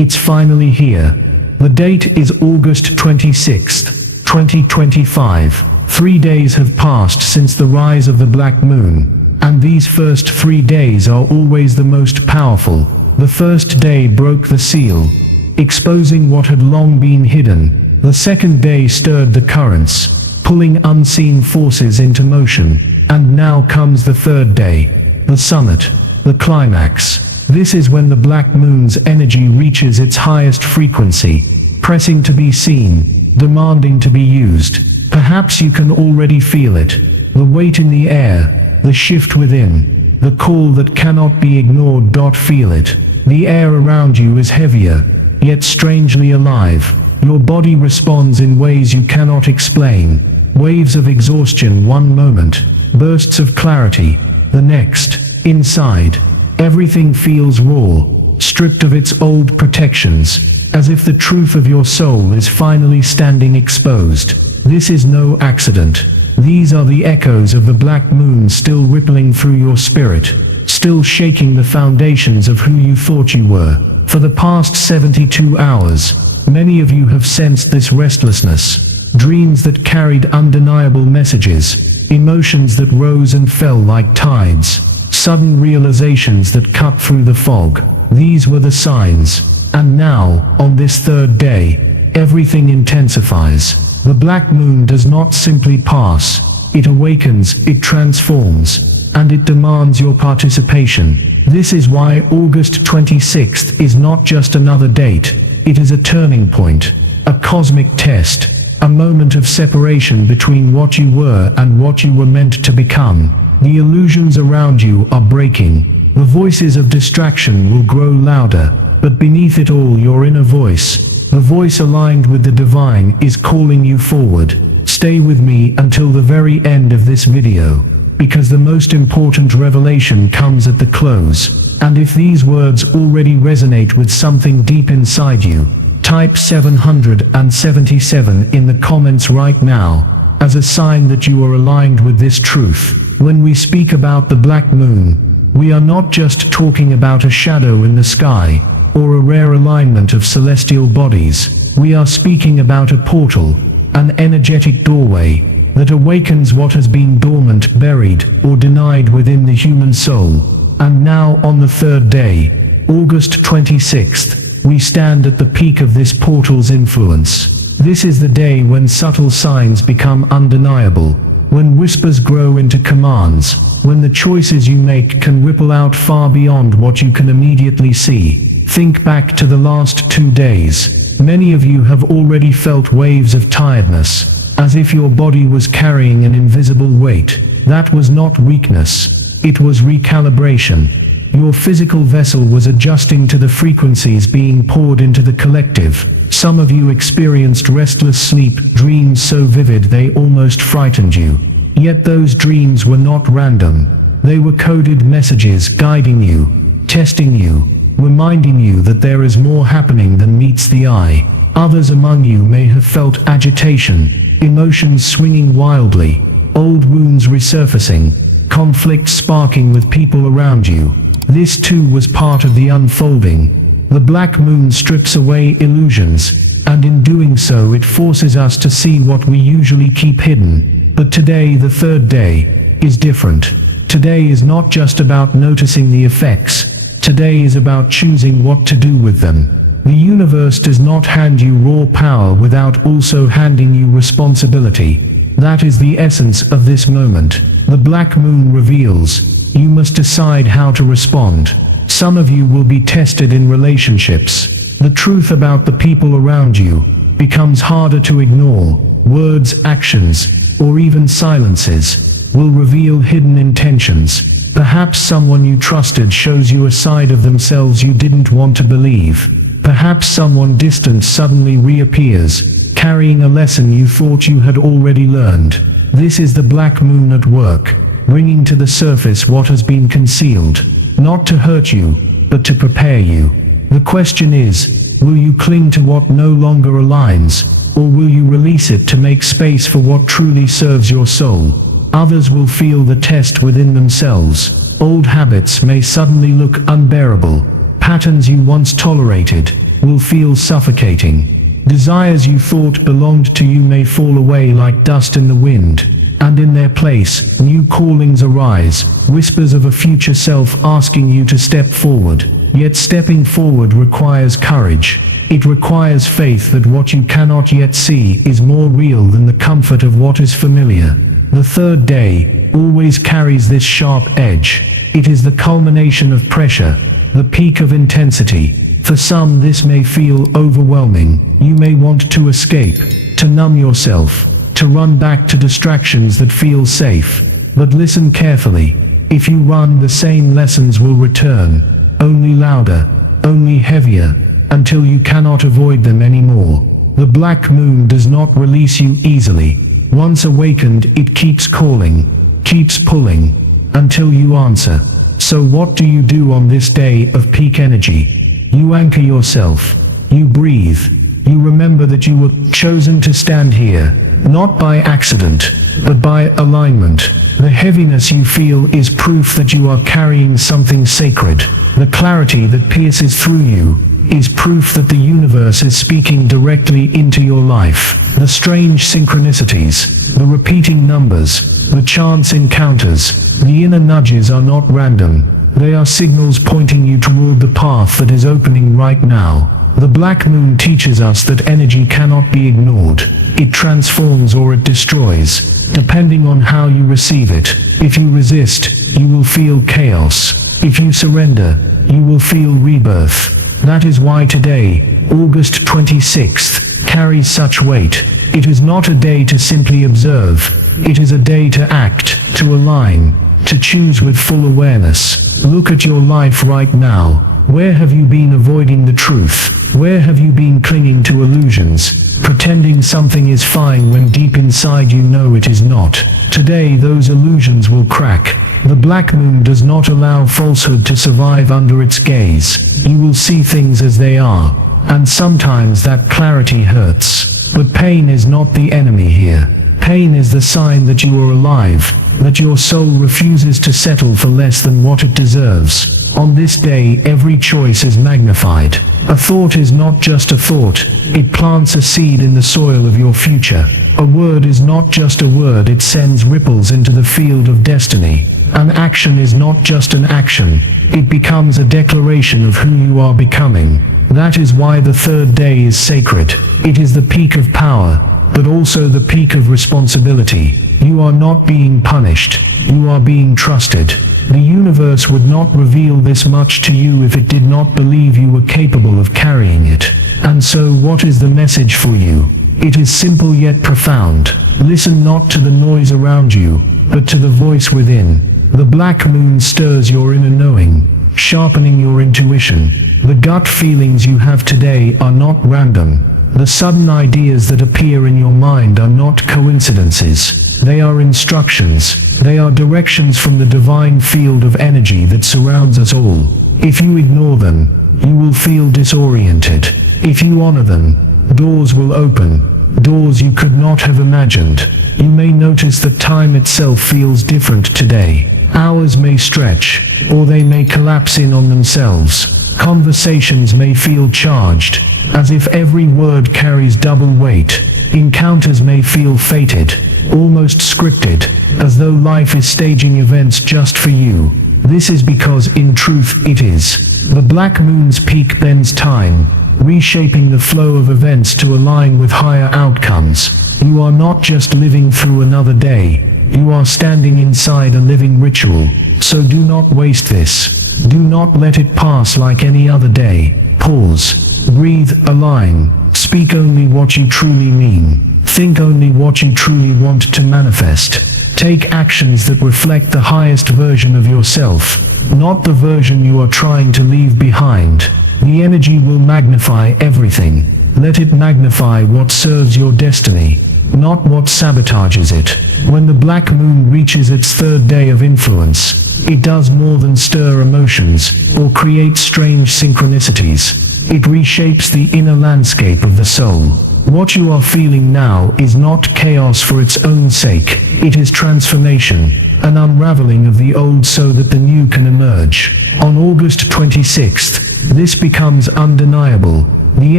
It's finally here. The date is August 26th, 2025. 3 days have passed since the rise of the black moon, and these first 3 days are always the most powerful. The first day broke the seal, exposing what had long been hidden. The second day stirred the currents, pulling unseen forces into motion. And now comes the third day, the summit, the climax. This is when the black moon's energy reaches its highest frequency, pressing to be seen, demanding to be used. Perhaps you can already feel it, the weight in the air, the shift within, the call that cannot be ignored. Feel it. The air around you is heavier, yet strangely alive. Your body responds in ways you cannot explain. Waves of exhaustion one moment, bursts of clarity the next. Inside, everything feels raw, stripped of its old protections, as if the truth of your soul is finally standing exposed. This is no accident. These are the echoes of the black moon still rippling through your spirit, still shaking the foundations of who you thought you were. For the past 72 hours, many of you have sensed this restlessness, dreams that carried undeniable messages, emotions that rose and fell like tides, sudden realizations that cut through the fog. These were the signs. And now, on this third day, everything intensifies. The black moon does not simply pass. It awakens, it transforms, and it demands your participation. This is why August 26th is not just another date. It is a turning point, a cosmic test, a moment of separation between what you were and what you were meant to become. The illusions around you are breaking. The voices of distraction will grow louder, but beneath it all, your inner voice, the voice aligned with the divine, is calling you forward. Stay with me until the very end of this video, because the most important revelation comes at the close. And if these words already resonate with something deep inside you, type 777 in the comments right now, as a sign that you are aligned with this truth. When we speak about the black moon, we are not just talking about a shadow in the sky, or a rare alignment of celestial bodies. We are speaking about a portal, an energetic doorway, that awakens what has been dormant, buried, or denied within the human soul. And now, on the third day, August 26th, we stand at the peak of this portal's influence. This is the day when subtle signs become undeniable, when whispers grow into commands, when the choices you make can ripple out far beyond what you can immediately see. Think back to the last 2 days. Many of you have already felt waves of tiredness, as if your body was carrying an invisible weight. That was not weakness, it was recalibration. Your physical vessel was adjusting to the frequencies being poured into the collective. Some of you experienced restless sleep, dreams so vivid they almost frightened you. Yet those dreams were not random. They were coded messages guiding you, testing you, reminding you that there is more happening than meets the eye. Others among you may have felt agitation, emotions swinging wildly, old wounds resurfacing, conflicts sparking with people around you. This too was part of the unfolding. The black moon strips away illusions, and in doing so it forces us to see what we usually keep hidden. But today, the third day, is different. Today is not just about noticing the effects. Today is about choosing what to do with them. The universe does not hand you raw power without also handing you responsibility. That is the essence of this moment. The black moon reveals, you must decide how to respond. Some of you will be tested in relationships. The truth about the people around you becomes harder to ignore. Words, actions, or even silences will reveal hidden intentions. Perhaps someone you trusted shows you a side of themselves you didn't want to believe. Perhaps someone distant suddenly reappears, carrying a lesson you thought you had already learned. This is the black moon at work, bringing to the surface what has been concealed, not to hurt you, but to prepare you. The question is, will you cling to what no longer aligns, or will you release it to make space for what truly serves your soul? Others will feel the test within themselves. Old habits may suddenly look unbearable. Patterns you once tolerated, will feel suffocating. Desires you thought belonged to you may fall away like dust in the wind, and in their place, new callings arise, whispers of a future self asking you to step forward. Yet stepping forward requires courage. It requires faith that what you cannot yet see is more real than the comfort of what is familiar. The third day always carries this sharp edge. It is the culmination of pressure, the peak of intensity. For some this may feel overwhelming. You may want to escape, to numb yourself, to run back to distractions that feel safe. But listen carefully. If you run, the same lessons will return, only louder, only heavier, until you cannot avoid them anymore. The black moon does not release you easily. Once awakened, it keeps calling, keeps pulling, until you answer. So what do you do on this day of peak energy? You anchor yourself. You breathe. You remember that you were chosen to stand here, not by accident, but by alignment. The heaviness you feel is proof that you are carrying something sacred. The clarity that pierces through you is proof that the universe is speaking directly into your life. The strange synchronicities, the repeating numbers, the chance encounters, the inner nudges are not random. They are signals pointing you toward the path that is opening right now. The black moon teaches us that energy cannot be ignored. It transforms or it destroys, depending on how you receive it. If you resist, you will feel chaos. If you surrender, you will feel rebirth. That is why today, August 26th, carries such weight. It is not a day to simply observe. It is a day to act, to align, to choose with full awareness. Look at your life right now. Where have you been avoiding the truth? Where have you been clinging to illusions, pretending something is fine when deep inside you know it is not? Today those illusions will crack. The black moon does not allow falsehood to survive under its gaze. You will see things as they are, and sometimes that clarity hurts. But pain is not the enemy here. Pain is the sign that you are alive, that your soul refuses to settle for less than what it deserves. On this day, every choice is magnified. A thought is not just a thought, it plants a seed in the soil of your future. A word is not just a word, it sends ripples into the field of destiny. An action is not just an action, it becomes a declaration of who you are becoming. That is why the third day is sacred. It is the peak of power, but also the peak of responsibility. You are not being punished, you are being trusted. The universe would not reveal this much to you if it did not believe you were capable of carrying it. And so what is the message for you? It is simple yet profound. Listen not to the noise around you, but to the voice within. The black moon stirs your inner knowing, sharpening your intuition. The gut feelings you have today are not random. The sudden ideas that appear in your mind are not coincidences. They are instructions. They are directions from the divine field of energy that surrounds us all. If you ignore them, you will feel disoriented. If you honor them, doors will open. Doors you could not have imagined. You may notice that time itself feels different today. Hours may stretch, or they may collapse in on themselves. Conversations may feel charged, as if every word carries double weight. Encounters may feel fated, almost scripted, as though life is staging events just for you. This is because in truth it is. The black moon's peak bends time, reshaping the flow of events to align with higher outcomes. You are not just living through another day, you are standing inside a living ritual. So do not waste this. Do not let it pass like any other day. Pause, breathe, align, speak only what you truly mean. Think only what you truly want to manifest. Take actions that reflect the highest version of yourself, not the version you are trying to leave behind. The energy will magnify everything. Let it magnify what serves your destiny, not what sabotages it. When the black moon reaches its third day of influence, it does more than stir emotions or create strange synchronicities. It reshapes the inner landscape of the soul. What you are feeling now is not chaos for its own sake. It is transformation, an unraveling of the old so that the new can emerge. On August 26th, this becomes undeniable. The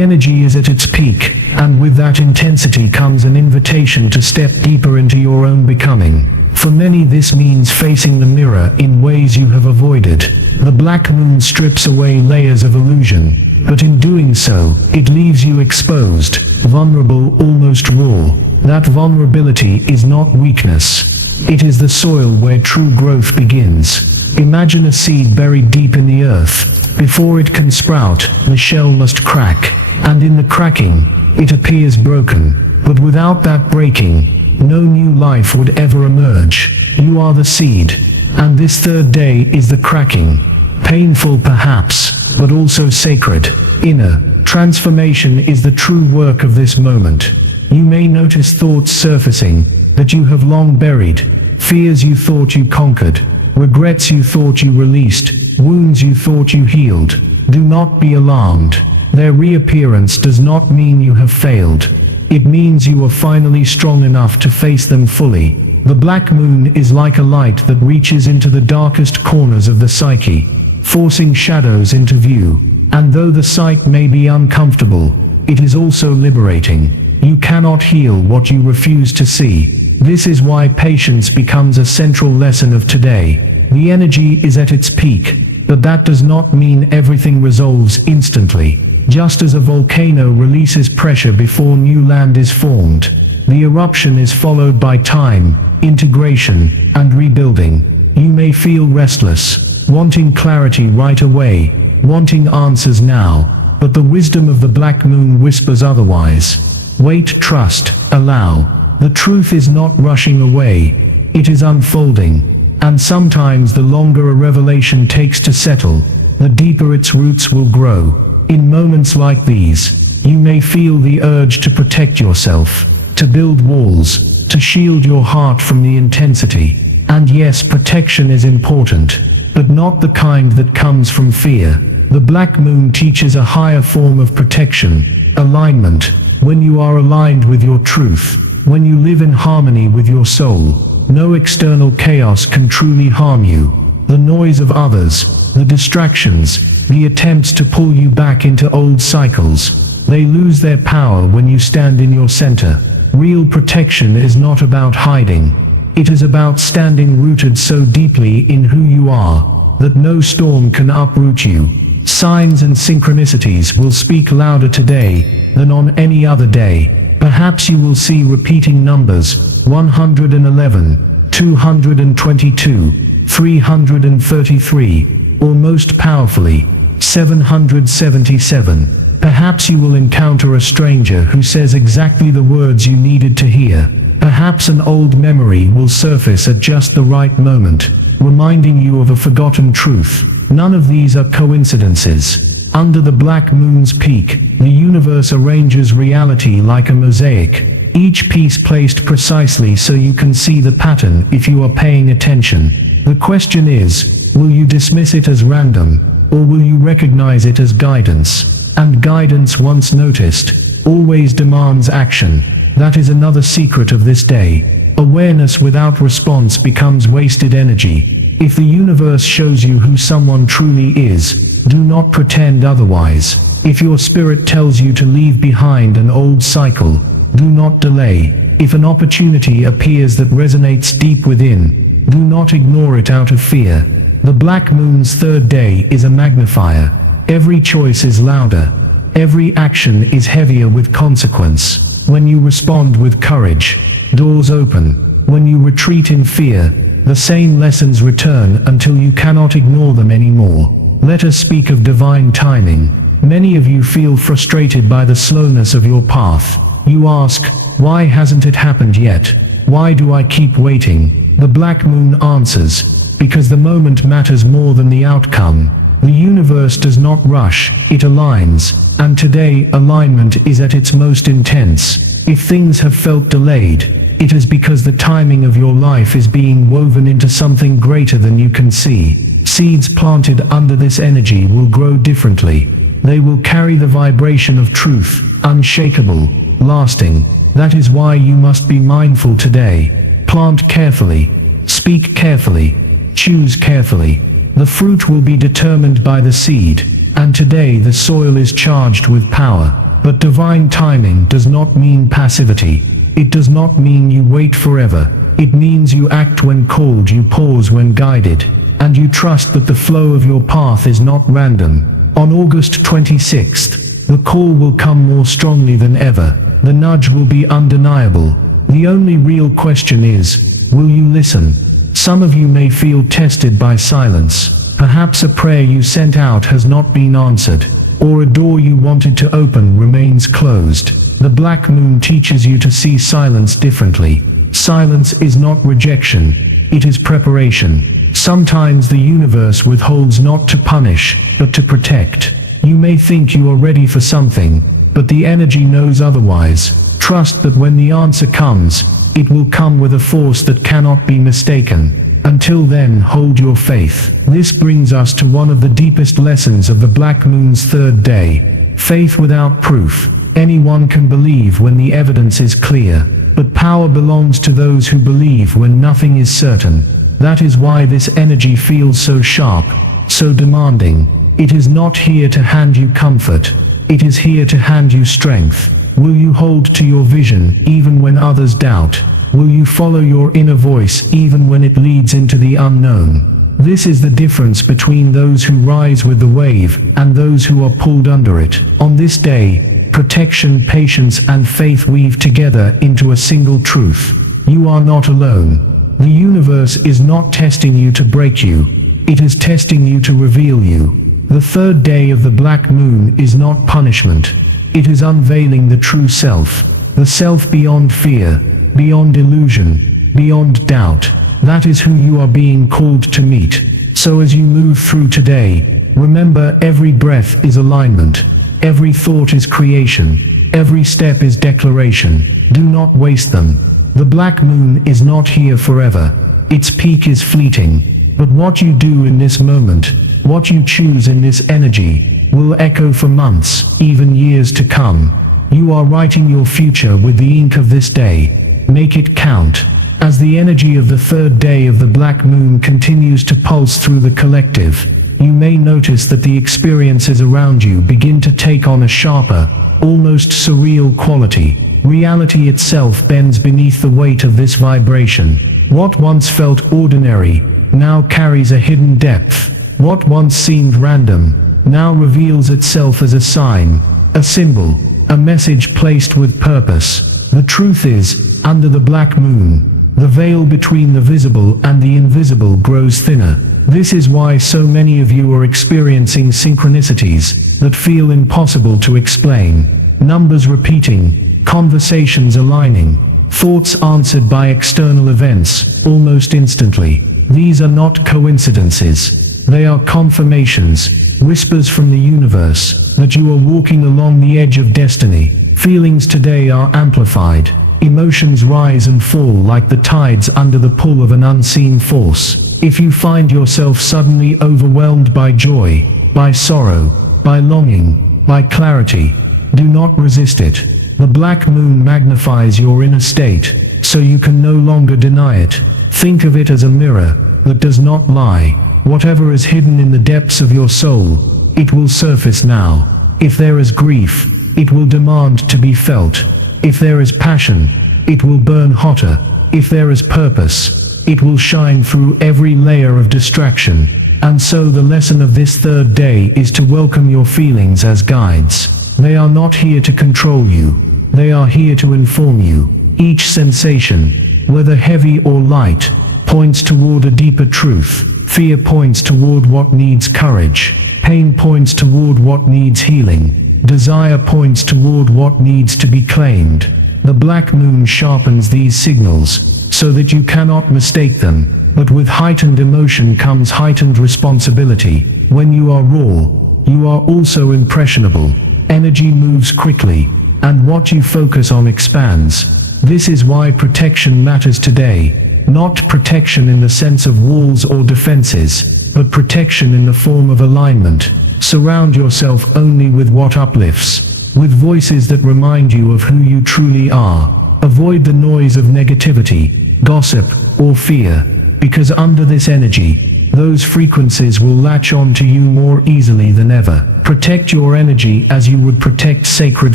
energy is at its peak, and with that intensity comes an invitation to step deeper into your own becoming. For many this means facing the mirror in ways you have avoided. The black moon strips away layers of illusion, but in doing so, it leaves you exposed, vulnerable, almost raw. That vulnerability is not weakness. It is the soil where true growth begins. Imagine a seed buried deep in the earth. Before it can sprout, the shell must crack, and in the cracking, it appears broken. But without that breaking, no new life would ever emerge. You are the seed, and this third day is the cracking. Painful perhaps, but also sacred. Inner transformation is the true work of this moment. You may notice thoughts surfacing that you have long buried, fears you thought you conquered, regrets you thought you released, wounds you thought you healed. Do not be alarmed. Their reappearance does not mean you have failed. It means you are finally strong enough to face them fully. The black moon is like a light that reaches into the darkest corners of the psyche, forcing shadows into view. And though the sight may be uncomfortable, it is also liberating. You cannot heal what you refuse to see. This is why patience becomes a central lesson of today. The energy is at its peak, but that does not mean everything resolves instantly. Just as a volcano releases pressure before new land is formed, the eruption is followed by time, integration, and rebuilding. You may feel restless, wanting clarity right away, wanting answers now, but the wisdom of the black moon whispers otherwise. Wait, trust, allow. The truth is not rushing away, it is unfolding, and sometimes the longer a revelation takes to settle, the deeper its roots will grow. In moments like these, you may feel the urge to protect yourself, to build walls, to shield your heart from the intensity. And yes, protection is important, but not the kind that comes from fear. The black moon teaches a higher form of protection, alignment. When you are aligned with your truth, when you live in harmony with your soul, no external chaos can truly harm you. The noise of others, the distractions, the attempts to pull you back into old cycles, they lose their power when you stand in your center. Real protection is not about hiding. It is about standing rooted so deeply in who you are, that no storm can uproot you. Signs and synchronicities will speak louder today than on any other day. Perhaps you will see repeating numbers, 111, 222, 333, or most powerfully, 777. Perhaps you will encounter a stranger who says exactly the words you needed to hear. Perhaps an old memory will surface at just the right moment, reminding you of a forgotten truth. None of these are coincidences. Under the black moon's peak, the universe arranges reality like a mosaic, each piece placed precisely so you can see the pattern if you are paying attention. The question is, will you dismiss it as random, or will you recognize it as guidance? And guidance, once noticed, always demands action. That is another secret of this day. Awareness without response becomes wasted energy. If the universe shows you who someone truly is, do not pretend otherwise. If your spirit tells you to leave behind an old cycle, do not delay. If an opportunity appears that resonates deep within, do not ignore it out of fear. The black moon's third day is a magnifier. Every choice is louder. Every action is heavier with consequence. When you respond with courage, doors open. When you retreat in fear, the same lessons return until you cannot ignore them anymore. Let us speak of divine timing. Many of you feel frustrated by the slowness of your path. You ask, why hasn't it happened yet? Why do I keep waiting? The black moon answers, because the moment matters more than the outcome. The universe does not rush, it aligns, and today alignment is at its most intense. If things have felt delayed, it is because the timing of your life is being woven into something greater than you can see. Seeds planted under this energy will grow differently. They will carry the vibration of truth, unshakable, lasting. That is why you must be mindful today. Plant carefully, speak carefully, choose carefully. The fruit will be determined by the seed, and today the soil is charged with power. But divine timing does not mean passivity. It does not mean you wait forever. It means you act when called, you pause when guided, and you trust that the flow of your path is not random. On August 26th, the call will come more strongly than ever. The nudge will be undeniable. The only real question is, will you listen? Some of you may feel tested by silence. Perhaps a prayer you sent out has not been answered, or a door you wanted to open remains closed. The black moon teaches you to see silence differently. Silence is not rejection, it is preparation. Sometimes the universe withholds not to punish, but to protect. You may think you are ready for something, but the energy knows otherwise. Trust that when the answer comes, it will come with a force that cannot be mistaken. Until then, hold your faith. This brings us to one of the deepest lessons of the black moon's third day. Faith without proof. Anyone can believe when the evidence is clear, but power belongs to those who believe when nothing is certain. That is why this energy feels so sharp, so demanding. It is not here to hand you comfort. It is here to hand you strength. Will you hold to your vision even when others doubt? Will you follow your inner voice even when it leads into the unknown? This is the difference between those who rise with the wave and those who are pulled under it. On this day, protection, patience, and faith weave together into a single truth. You are not alone. The universe is not testing you to break you. It is testing you to reveal you. The third day of the black moon is not punishment. It is unveiling the true self. The self beyond fear, beyond illusion, beyond doubt. That is who you are being called to meet. So as you move through today, remember every breath is alignment. Every thought is creation. Every step is declaration. Do not waste them. The black moon is not here forever. Its peak is fleeting. But what you do in this moment, what you choose in this energy, will echo for months, even years to come. You are writing your future with the ink of this day. Make it count. As the energy of the third day of the black moon continues to pulse through the collective, you may notice that the experiences around you begin to take on a sharper, almost surreal quality. Reality itself bends beneath the weight of this vibration. What once felt ordinary, now carries a hidden depth. What once seemed random, now reveals itself as a sign, a symbol, a message placed with purpose. The truth is, under the black moon, the veil between the visible and the invisible grows thinner. This is why so many of you are experiencing synchronicities that feel impossible to explain. Numbers repeating, conversations aligning, thoughts answered by external events, almost instantly. These are not coincidences. They are confirmations, whispers from the universe, that you are walking along the edge of destiny. Feelings today are amplified. Emotions rise and fall like the tides under the pull of an unseen force. If you find yourself suddenly overwhelmed by joy, by sorrow, by longing, by clarity, do not resist it. The black moon magnifies your inner state, so you can no longer deny it. Think of it as a mirror that does not lie. Whatever is hidden in the depths of your soul, it will surface now. If there is grief, it will demand to be felt. If there is passion, it will burn hotter. If there is purpose, it will shine through every layer of distraction. And so the lesson of this third day is to welcome your feelings as guides. They are not here to control you. They are here to inform you. Each sensation, whether heavy or light, points toward a deeper truth. Fear points toward what needs courage. Pain points toward what needs healing. Desire points toward what needs to be claimed. The black moon sharpens these signals, so that you cannot mistake them. But with heightened emotion comes heightened responsibility. When you are raw, you are also impressionable. Energy moves quickly, and what you focus on expands. This is why protection matters today. Not protection in the sense of walls or defenses, but protection in the form of alignment. Surround yourself only with what uplifts, with voices that remind you of who you truly are. Avoid the noise of negativity, gossip, or fear, because under this energy, those frequencies will latch on to you more easily than ever. Protect your energy as you would protect sacred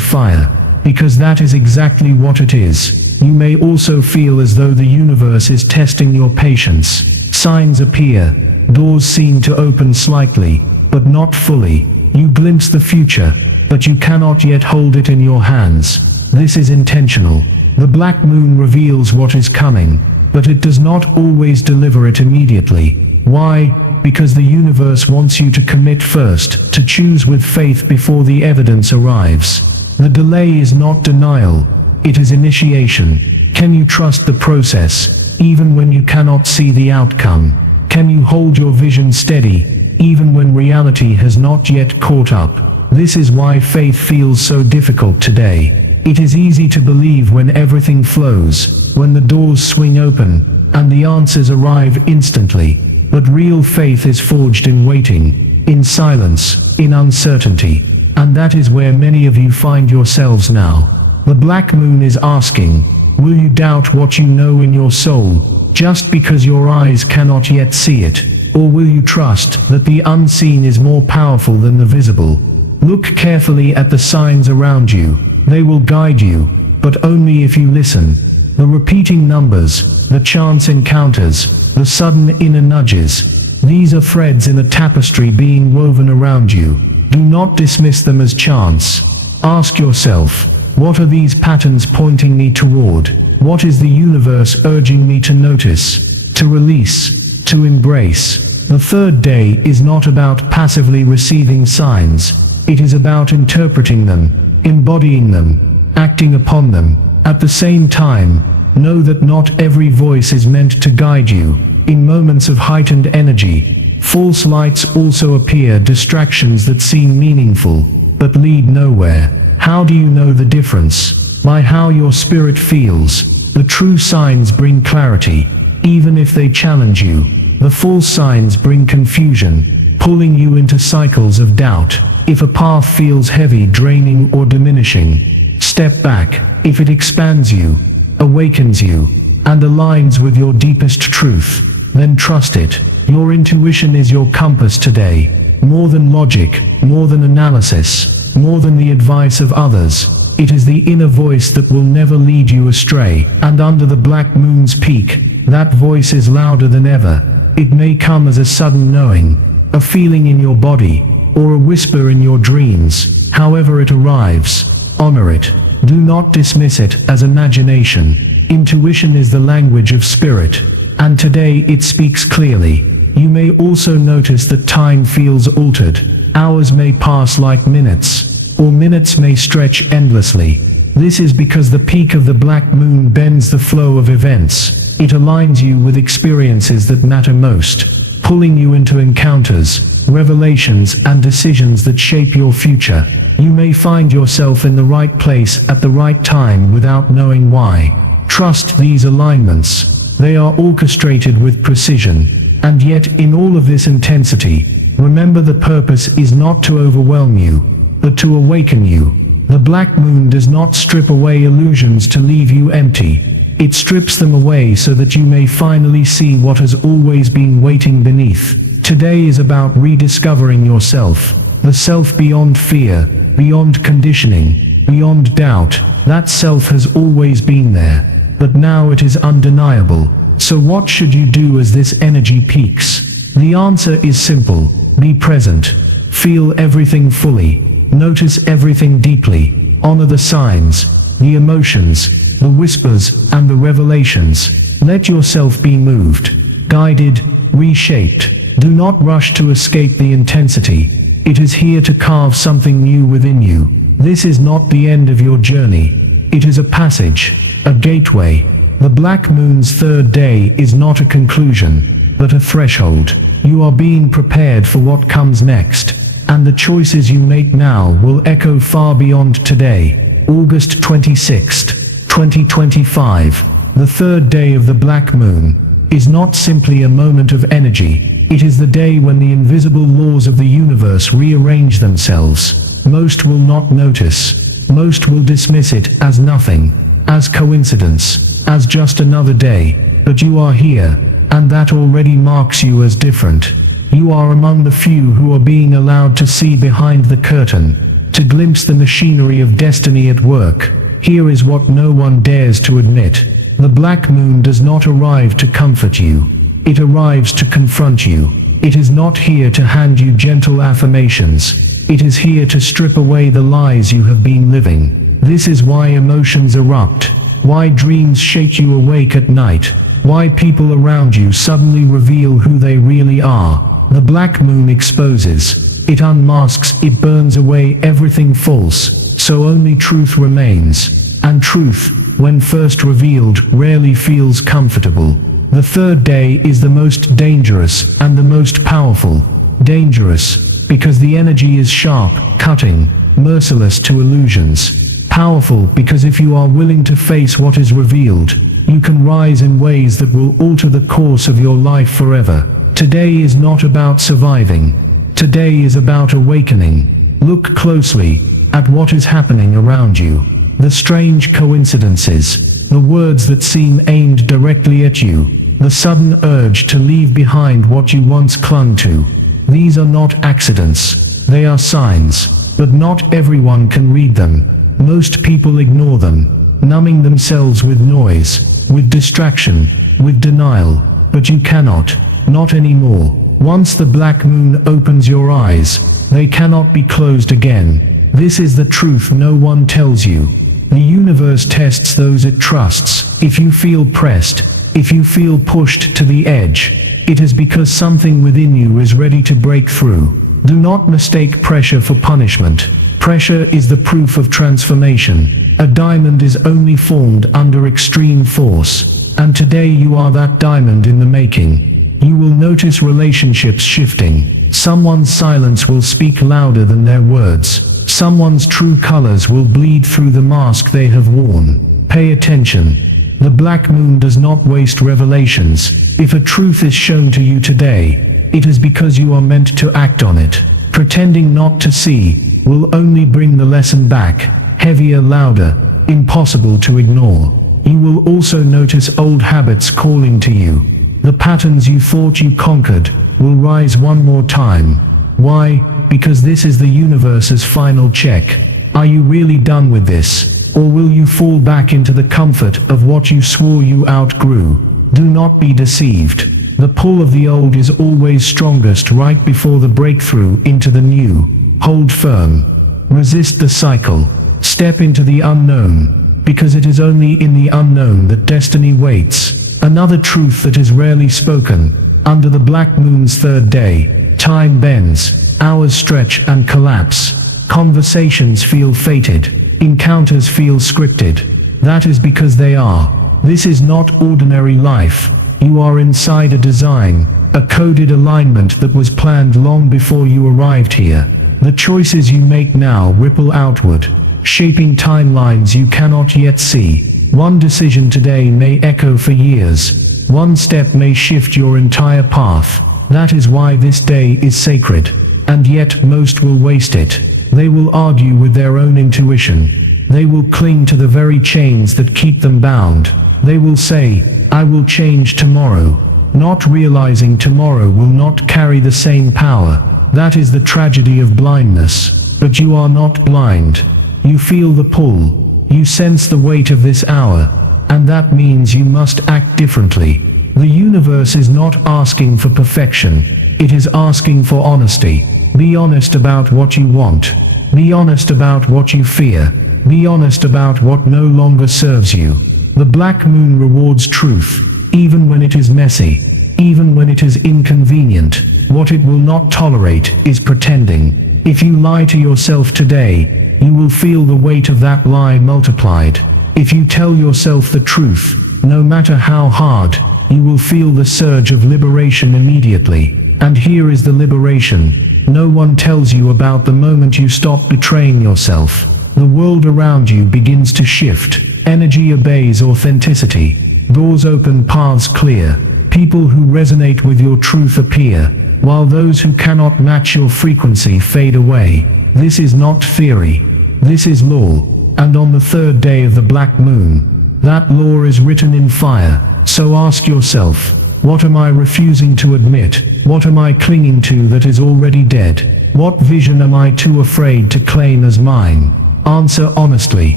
fire, because that is exactly what it is. You may also feel as though the universe is testing your patience. Signs appear, doors seem to open slightly, but not fully. You glimpse the future, but you cannot yet hold it in your hands. This is intentional. The black moon reveals what is coming, but it does not always deliver it immediately. Why? Because the universe wants you to commit first, to choose with faith before the evidence arrives. The delay is not denial, it is initiation. Can you trust the process, even when you cannot see the outcome? Can you hold your vision steady, even when reality has not yet caught up? This is why faith feels so difficult today. It is easy to believe when everything flows, when the doors swing open, and the answers arrive instantly. But real faith is forged in waiting, in silence, in uncertainty. And that is where many of you find yourselves now. The black moon is asking, will you doubt what you know in your soul, just because your eyes cannot yet see it? Or will you trust that the unseen is more powerful than the visible? Look carefully at the signs around you. They will guide you, but only if you listen. The repeating numbers, the chance encounters, the sudden inner nudges, these are threads in a tapestry being woven around you. Do not dismiss them as chance. Ask yourself, what are these patterns pointing me toward? What is the universe urging me to notice, to release, to embrace? The third day is not about passively receiving signs. It is about interpreting them, embodying them, acting upon them. At the same time, know that not every voice is meant to guide you. In moments of heightened energy, false lights also appear, distractions that seem meaningful, but lead nowhere. How do you know the difference? By how your spirit feels. The true signs bring clarity, even if they challenge you. The false signs bring confusion, pulling you into cycles of doubt. If a path feels heavy, draining, or diminishing, step back. If it expands you, awakens you, and aligns with your deepest truth, then trust it. Your intuition is your compass today. More than logic, more than analysis, more than the advice of others. It is the inner voice that will never lead you astray. And under the black moon's peak, that voice is louder than ever. It may come as a sudden knowing, a feeling in your body, or a whisper in your dreams. However it arrives, honor it. Do not dismiss it as imagination. Intuition is the language of spirit, and today it speaks clearly. You may also notice that time feels altered. Hours may pass like minutes, or minutes may stretch endlessly. This is because the peak of the black moon bends the flow of events. It aligns you with experiences that matter most, pulling you into encounters, revelations, and decisions that shape your future. You may find yourself in the right place at the right time without knowing why. Trust these alignments. They are orchestrated with precision. And yet, in all of this intensity, remember the purpose is not to overwhelm you, but to awaken you. The black moon does not strip away illusions to leave you empty. It strips them away so that you may finally see what has always been waiting beneath. Today is about rediscovering yourself, the self beyond fear, beyond conditioning, beyond doubt. That self has always been there, but now it is undeniable. So what should you do as this energy peaks? The answer is simple. Be present. Feel everything fully. Notice everything deeply. Honor the signs, the emotions, the whispers, and the revelations. Let yourself be moved, guided, reshaped. Do not rush to escape the intensity. It is here to carve something new within you. This is not the end of your journey. It is a passage, a gateway. The black moon's third day is not a conclusion, but a threshold. You are being prepared for what comes next, and the choices you make now will echo far beyond today. August 26, 2025. The third day of the black moon is not simply a moment of energy. It is the day when the invisible laws of the universe rearrange themselves. Most will not notice. Most will dismiss it as nothing, as coincidence, as just another day. But you are here, and that already marks you as different. You are among the few who are being allowed to see behind the curtain, to glimpse the machinery of destiny at work. Here is what no one dares to admit. The black moon does not arrive to comfort you. It arrives to confront you. It is not here to hand you gentle affirmations. It is here to strip away the lies you have been living. This is why emotions erupt, why dreams shake you awake at night, why people around you suddenly reveal who they really are. The black moon exposes, it unmasks, it burns away everything false, so only truth remains. And truth, when first revealed, rarely feels comfortable. The third day is the most dangerous and the most powerful. Dangerous, because the energy is sharp, cutting, merciless to illusions. Powerful, because if you are willing to face what is revealed, you can rise in ways that will alter the course of your life forever. Today is not about surviving. Today is about awakening. Look closely at what is happening around you. The strange coincidences, the words that seem aimed directly at you, the sudden urge to leave behind what you once clung to. These are not accidents, they are signs, but not everyone can read them. Most people ignore them, numbing themselves with noise, with distraction, with denial. But you cannot, not anymore. Once the black moon opens your eyes, they cannot be closed again. This is the truth no one tells you. The universe tests those it trusts. If you feel pressed, if you feel pushed to the edge, it is because something within you is ready to break through. Do not mistake pressure for punishment. Pressure is the proof of transformation. A diamond is only formed under extreme force. And today you are that diamond in the making. You will notice relationships shifting. Someone's silence will speak louder than their words. Someone's true colors will bleed through the mask they have worn. Pay attention. The black moon does not waste revelations. If a truth is shown to you today, it is because you are meant to act on it. Pretending not to see will only bring the lesson back, heavier, louder, impossible to ignore. You will also notice old habits calling to you. The patterns you thought you conquered will rise one more time. Why? Because this is the universe's final check. Are you really done with this? Or will you fall back into the comfort of what you swore you outgrew? Do not be deceived. The pull of the old is always strongest right before the breakthrough into the new. Hold firm. Resist the cycle. Step into the unknown, because it is only in the unknown that destiny waits. Another truth that is rarely spoken. Under the black moon's third day, time bends, hours stretch and collapse. Conversations feel fated. Encounters feel scripted. That is because they are. This is not ordinary life. You are inside a design, a coded alignment that was planned long before you arrived here. The choices you make now ripple outward, shaping timelines you cannot yet see. One decision today may echo for years. One step may shift your entire path. That is why this day is sacred. And yet most will waste it. They will argue with their own intuition. They will cling to the very chains that keep them bound. They will say, I will change tomorrow, not realizing tomorrow will not carry the same power. That is the tragedy of blindness. But you are not blind. You feel the pull. You sense the weight of this hour. And that means you must act differently. The universe is not asking for perfection. It is asking for honesty. Be honest about what you want. Be honest about what you fear. Be honest about what no longer serves you. The black moon rewards truth, even when it is messy, even when it is inconvenient. What it will not tolerate is pretending. If you lie to yourself today, you will feel the weight of that lie multiplied. If you tell yourself the truth, no matter how hard, you will feel the surge of liberation immediately. And here is the liberation. No one tells you about the moment you stop betraying yourself. The world around you begins to shift. Energy obeys authenticity. Doors open, paths clear. People who resonate with your truth appear, while those who cannot match your frequency fade away. This is not theory. This is law. And on the third day of the black moon, that law is written in fire. So ask yourself, What am I refusing to admit? What am I clinging to that is already dead? What vision am I too afraid to claim as mine? Answer honestly,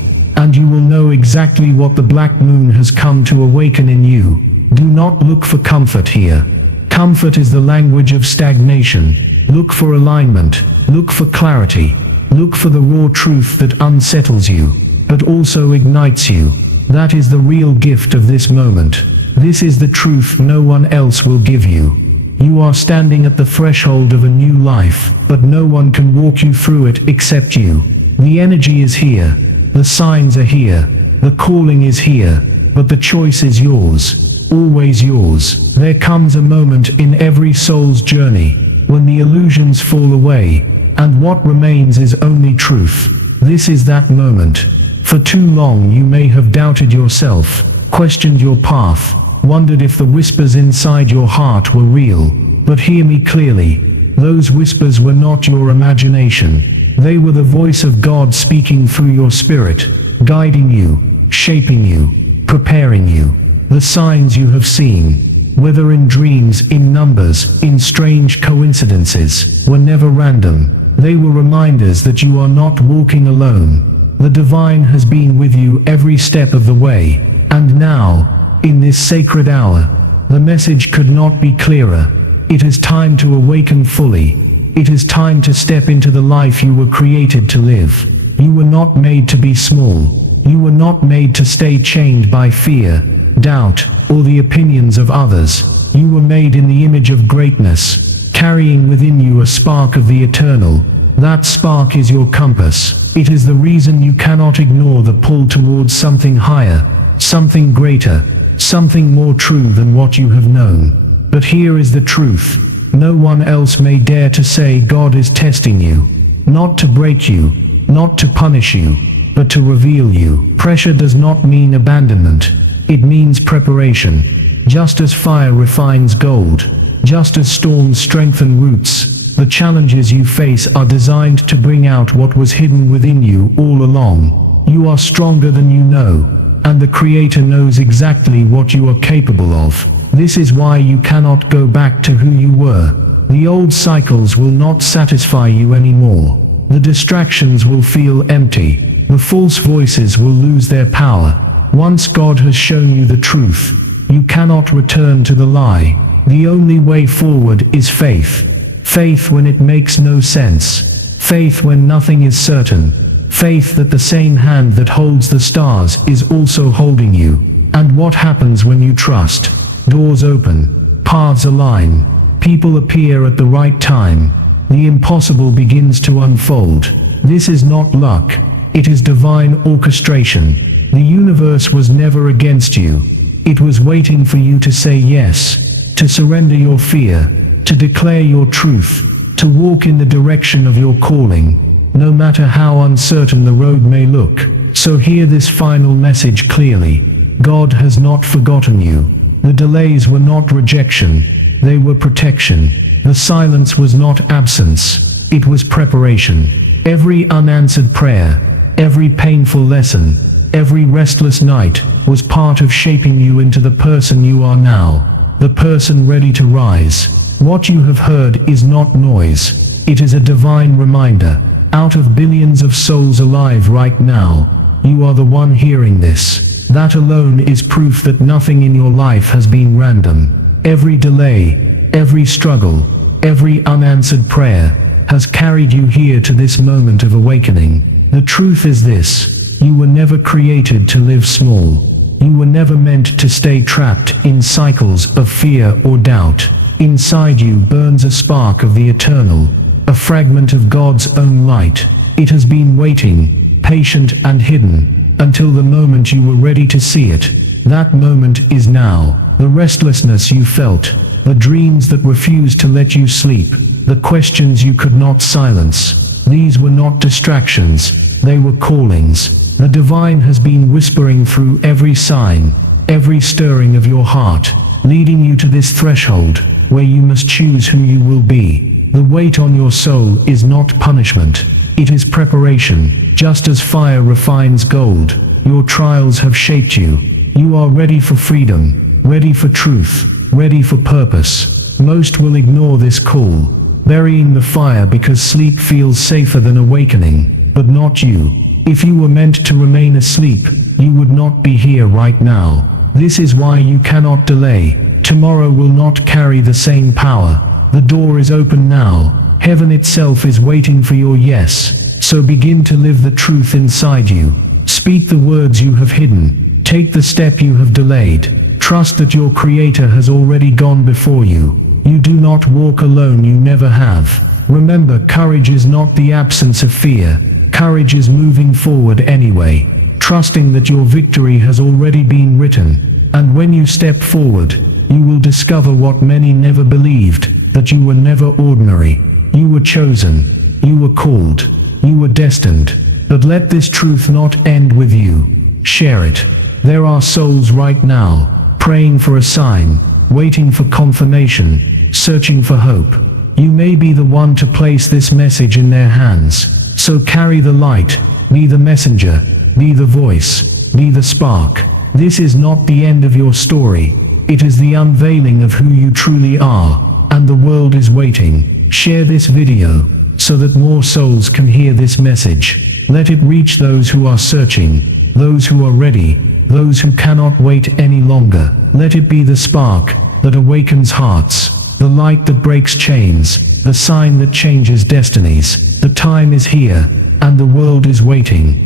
and you will know exactly what the black moon has come to awaken in you. Do not look for comfort here. Comfort is the language of stagnation. Look for alignment. Look for clarity. Look for the raw truth that unsettles you, but also ignites you. That is the real gift of this moment. This is the truth no one else will give you. You are standing at the threshold of a new life, but no one can walk you through it except you. The energy is here. The signs are here. The calling is here. But the choice is yours. Always yours. There comes a moment in every soul's journey when the illusions fall away, and what remains is only truth. This is that moment. For too long you may have doubted yourself, questioned your path, wondered if the whispers inside your heart were real. But hear me clearly. Those whispers were not your imagination. They were the voice of God speaking through your spirit, guiding you, shaping you, preparing you. The signs you have seen, whether in dreams, in numbers, in strange coincidences, were never random. They were reminders that you are not walking alone. The divine has been with you every step of the way. And now, in this sacred hour, the message could not be clearer. It is time to awaken fully. It is time to step into the life you were created to live. You were not made to be small. You were not made to stay chained by fear, doubt, or the opinions of others. You were made in the image of greatness, carrying within you a spark of the eternal. That spark is your compass. It is the reason you cannot ignore the pull towards something higher, something greater, something more true than what you have known. But here is the truth. No one else may dare to say God is testing you. Not to break you, not to punish you, but to reveal you. Pressure does not mean abandonment. It means preparation. Just as fire refines gold, just as storms strengthen roots, the challenges you face are designed to bring out what was hidden within you all along. You are stronger than you know, and the Creator knows exactly what you are capable of. This is why you cannot go back to who you were. The old cycles will not satisfy you anymore. The distractions will feel empty. The false voices will lose their power. Once God has shown you the truth, you cannot return to the lie. The only way forward is faith. Faith when it makes no sense. Faith when nothing is certain. Faith that the same hand that holds the stars is also holding you. And what happens when you trust? Doors open, paths align, people appear at the right time. The impossible begins to unfold. This is not luck, it is divine orchestration. The universe was never against you. It was waiting for you to say yes, to surrender your fear, to declare your truth, to walk in the direction of your calling, no matter how uncertain the road may look. So hear this final message clearly. God has not forgotten you. The delays were not rejection, they were protection. The silence was not absence, it was preparation. Every unanswered prayer, every painful lesson, every restless night was part of shaping you into the person you are now, the person ready to rise. What you have heard is not noise, it is a divine reminder. Out of billions of souls alive right now, you are the one hearing this. That alone is proof that nothing in your life has been random. Every delay, every struggle, every unanswered prayer has carried you here to this moment of awakening. The truth is this: you were never created to live small. You were never meant to stay trapped in cycles of fear or doubt. Inside you burns a spark of the eternal, a fragment of God's own light. It has been waiting, patient and hidden, until the moment you were ready to see it. That moment is now. The restlessness you felt, the dreams that refused to let you sleep, the questions you could not silence, these were not distractions, they were callings. The divine has been whispering through every sign, every stirring of your heart, leading you to this threshold, where you must choose who you will be. The weight on your soul is not punishment, it is preparation. Just as fire refines gold, your trials have shaped you. You are ready for freedom, ready for truth, ready for purpose. Most will ignore this call, burying the fire because sleep feels safer than awakening, but not you. If you were meant to remain asleep, you would not be here right now. This is why you cannot delay. Tomorrow will not carry the same power. The door is open now. Heaven itself is waiting for your yes. So begin to live the truth inside you. Speak the words you have hidden. Take the step you have delayed. Trust that your Creator has already gone before you. You do not walk alone, you never have. Remember, courage is not the absence of fear. Courage is moving forward anyway, trusting that your victory has already been written. And when you step forward, you will discover what many never believed, that you were never ordinary. You were chosen. You were called. You were destined. But let this truth not end with you. Share it. There are souls right now, praying for a sign, waiting for confirmation, searching for hope. You may be the one to place this message in their hands. So carry the light, be the messenger, be the voice, be the spark. This is not the end of your story. It is the unveiling of who you truly are, and the world is waiting. Share this video, so that more souls can hear this message. Let it reach those who are searching, those who are ready, those who cannot wait any longer. Let it be the spark that awakens hearts, the light that breaks chains, the sign that changes destinies. The time is here, and the world is waiting.